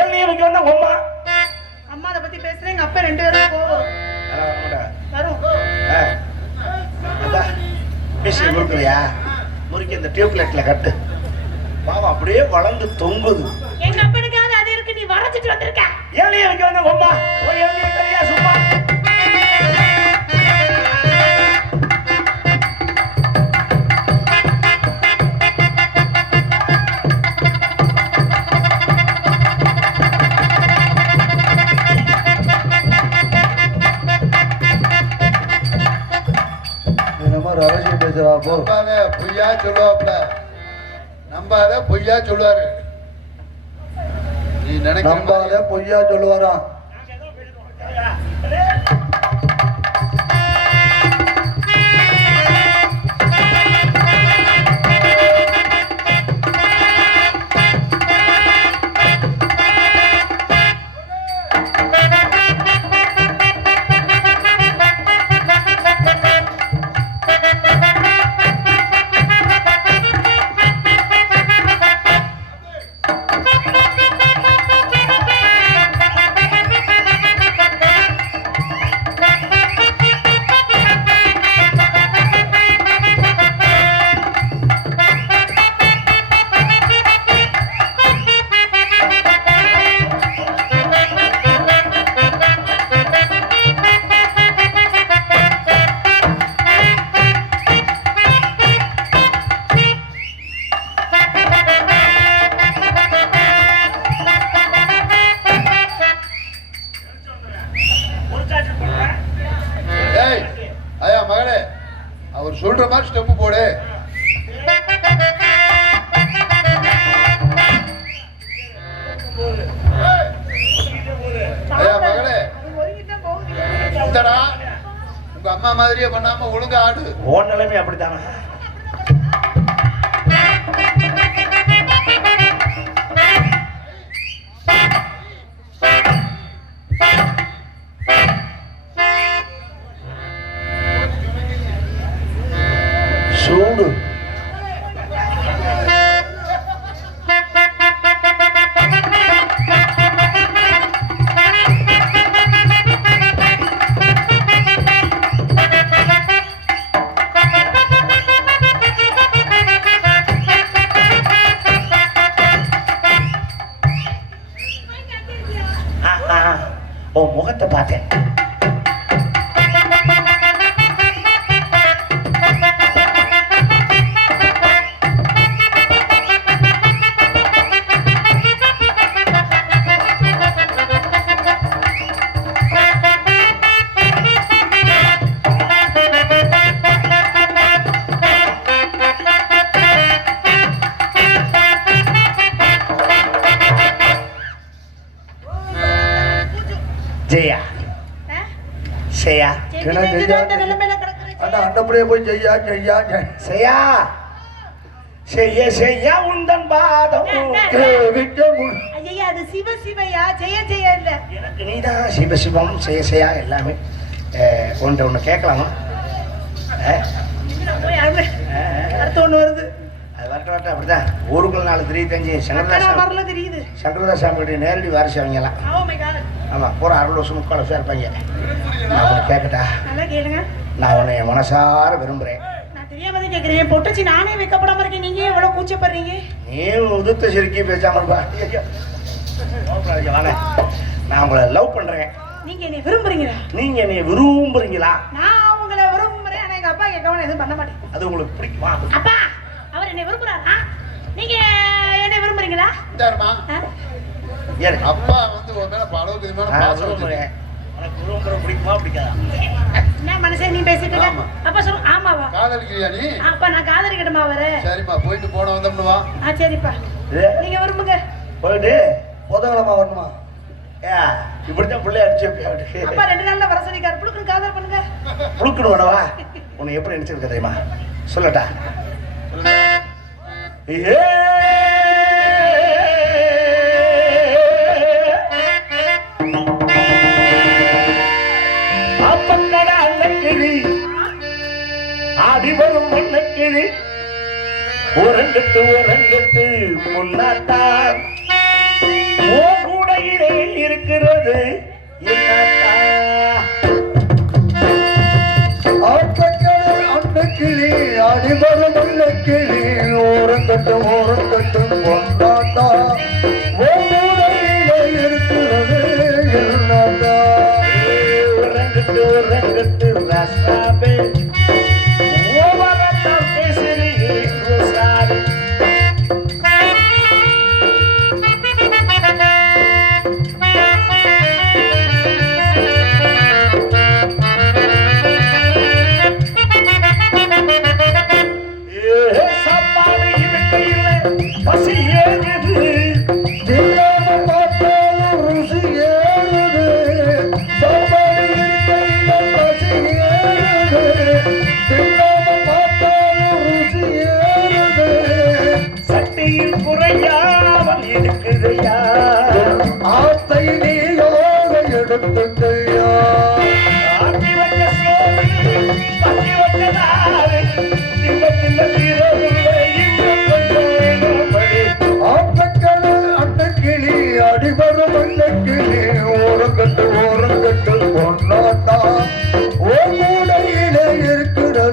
ஏன் எனக்கு வந்தா அம்மா அம்மா அதை பத்தி பேசுறேன். எங்க அப்பா 2 பேரும் போவோம். பேசி முறுக்குறியா? முறுக்கி இந்த டியூப்லைட்ல கட்டு. பாவம் அப்படியே வளர்ந்து தொங்குது. எங்க அப்பனுக்காவது அது இருக்கு, நீ வரைச்சிட்டு வந்திருக்க. ஏன் எனக்கு வந்தா அம்மா தெரியா சும்மா ரகசியம் பேசுறா. நம்பாத பொய்யா சொல்லுவாப்ல, நம்பாத பொய்யா சொல்லுவாரு. நீ நினைக்க நம்பாத பொய்யா சொல்லுவாரா? அவர் சொல்ற மாதிரி ஸ்டெப் போடு. மகளே உங்க அம்மா மாதிரியே பண்ணாம ஒழுங்கா ஆடு. ஓன் நிலைமை அப்படித்தானே. சூடு உன் முகத்தை பார்த்தேன். ஜெயா செய்யா அண்டப்படியே போய் செய்யா செய்யா செய்யா செய்ய செய்ய உந்தன் பாதம். ஐயா அது சிவ சிவையா, ஜெய ஜெய இல்ல. எனக்கு நீதான் சிவ சிவம் செய்ய செய்யா எல்லாமே. ஒன்று கேட்கலாமா? அடுத்த ஒண்ணு வருது. அது வரட்ட அப்படிதான் ஊருக்குள்ள 4 தெரியுது. சங்கரதாசாமியுடைய நேரடி வாரிசு அவங்கலாம். ஆமா பூரா 6 வருஷம் 3/4 வருஷம் இருப்பாங்க. நான் உனக்கு கேட்கட்டா? நான் உன்னை என் மனசார விரும்புறேன். கேக்குறேன் பொட்டச்சி, நானே வைக்கப்படாம இருக்கேன், நீங்க எவ்வளவு கூச்சப்படுறீங்க? நீ உதுத்த சிரிக்கி பேசாம இருப்பா. வாங்க, நான் உங்களை லவ் பண்றேன். நீங்க என்னை விரும்புறீங்களா? நீங்க என்னை விரும்புறீங்களா? நான் உங்களை விரும்புறேன். ஆனா எங்க அப்பா கேட்கவன எதுவும் பண்ண மாட்டேன். அது உங்களுக்கு பிடிக்குமா? அப்பா அவர் என்னை விரும்புறாரா? நீங்க என்னை விரும்புறீங்களா? அப்பா வந்து ஒரு மேல அளவுக்கு இது மேல பாசம் வச்சிருக்கேன். உனக்கு விரும்புற பிடிக்குமா பிடிக்காதா? என்ன மனுஷன் நீ பேசிட்டு இருக்க? அப்பா சொல்லு. ஆமாவா? காதலிக்கிறியா நீ? அப்பா நான் காதலிக்கணுமா வர? சரிம்மா போயிட்டு போன வந்தோம்னு வா. சரிப்பா நீங்க விரும்புங்க. போயிட்டு போதகலமா வரணுமா? இப்படித்தான் பிள்ளை அடிச்சு அப்பா 2 நாள்ல வர சொல்லிக்காரு. புளுக்குன்னு காதல் பண்ணுங்க. புளுக்குன்னு வேணவா? உன்னை எப்படி நினைச்சிருக்க தெரியுமா? சொல்லட்டா? அப்பக்கடா அன்னக்கிளி ஆடி வரும் மண்ணக்கிளி உறங்கட்டு உறங்கட்டு முன்னாத்தான் ஓ கூட கட்டும் ஓரம் கட்டும் கொண்டாட்டா ஓடையிலே இருக்கிறது என்னடா உறங்கட்டு உறங்கட்டு ராசாபே ஓவரத்தா பேசுறீ ரோசாபே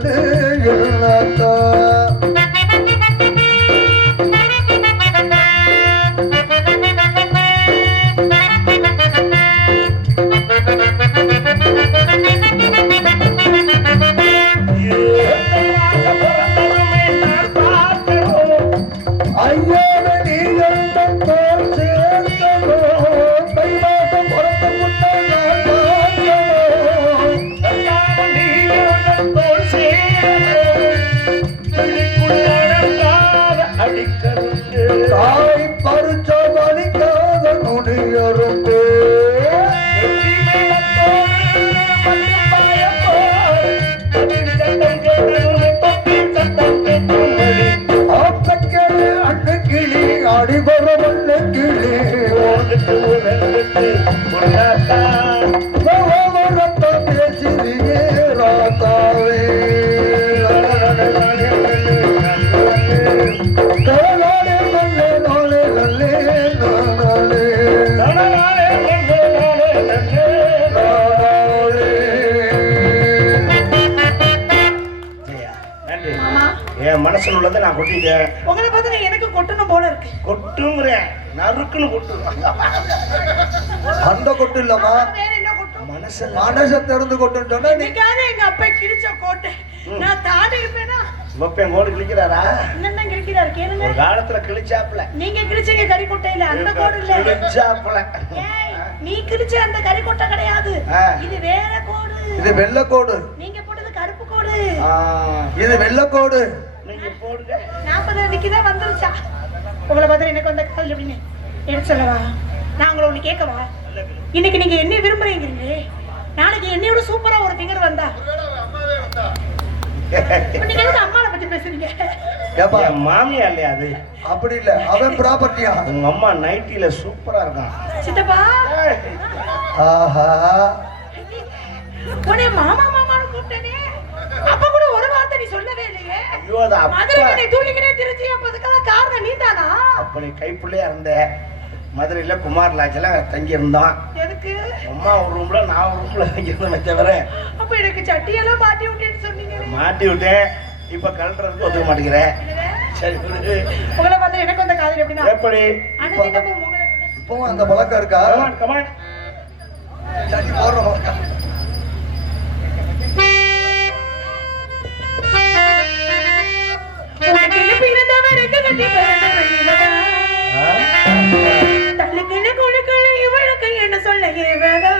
இருக்கிறது என்னடா என் மனசுல உள்ளதை நான் கொட்டிட்டேன். உங்களை பார்த்தா எனக்கு கொட்டணும் போல இருக்கு. கொட்டுங்கிறேன், நறுக்குன்னு கொட்டு. அந்த கொட்டு இல்லம்மா, வேற என்ன கொட்டும்? மனசை திறந்து கொட்டுன்னு இன்னைக்காவது எங்க அப்பா கிழிச்ச கோட்டை நான் தாண்டி இருப்பேனா? வப்பேன் கோடு கிழிக்கிறாரா? என்னென்ன கிழிக்கிறாரு கேளுங்க. ஒரு காலத்துல கிழிச்சாப்ல. நீங்க கிழிச்சீங்க கறி கொட்டையில, அந்த கோடு இல்ல. கிழிச்சாப்ல. ஏய், நீ கிழிச்ச அந்த கறி கொட்டை கிடையாது. இது வேற கோடு. இது வெள்ளை கோடு. நீங்க போட்டது கருப்பு கோடு. இது வெள்ளை கோடு. நீங்க போடுங்க. 40 அன்னைக்குதான் வந்துருச்சா? உங்களை பார்த்தா எனக்கு வந்த காதல் எப்படின்னு எடுத்து சொல்லவா? நான் உங்களை ஒண்ணு கேட்கவா? இன்னைக்கு நீங்க என்ன விரும்புறீங்க? நாளைக்கு என்னையோட சூப்பரா ஒரு ஃபிங்கர் வந்தா நீங்க எதுக்கு அம்மாவை பத்தி பேசுறீங்க? ஏப்பா மாமியா இல்லையா அது? அப்படி இல்ல, அவன் ப்ராப்பர்ட்டியா. உங்க அம்மா நைட்டில சூப்பரா இருக்கான். சித்தப்பா, ஆஹா, உன்னை மாமா மாமான்னு கூப்பிட்டேனே, அப்ப கூட ஒரு வார்த்தை நீ சொல்லவே இல்லையே. ஐயோ, அது மதுரைக்கு நீ தூக்கிக்கிட்டே திருச்சி, அப்ப அதுக்கெல்லாம் காரணம் நீ தானா? அப்ப நீ கைப்புள்ளையா இருந்த. மதுரையில குமார் லாட்ஜ்ல தங்கி இருந்தோம். எதுக்கு? அம்மா ஒரு ரூம்ல, நான் ஒரு ரூம்ல தங்கி இருந்தேன். தவிர அப்ப எனக்கு சட்டியெல்லாம் மாட்டி விட்டேன்னு சொன்னீங்க. மாட்டி விட்டேன். இப்ப கலட்டுறதுக்கு ஒத்துக்க மாட்டேங்கிறேன். சரி, உங்களை பார்த்தா எனக்கு வந்த காதல் எப்படின்னா எப்படி? இப்பவும் அந்த பழக்கம் இருக்கா? கமான் சரி, போடுறோம். தள்ளுக்கின்னு குழுக்களை இவளுக்கு என்ன சொல்ல ஏவதா?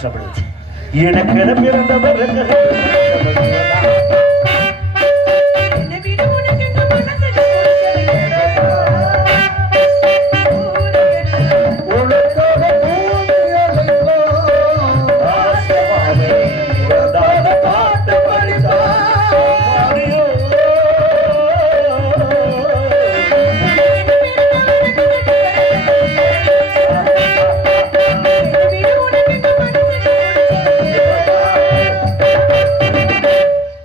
ட்ரபிள் எனக்கு பிறந்தவர்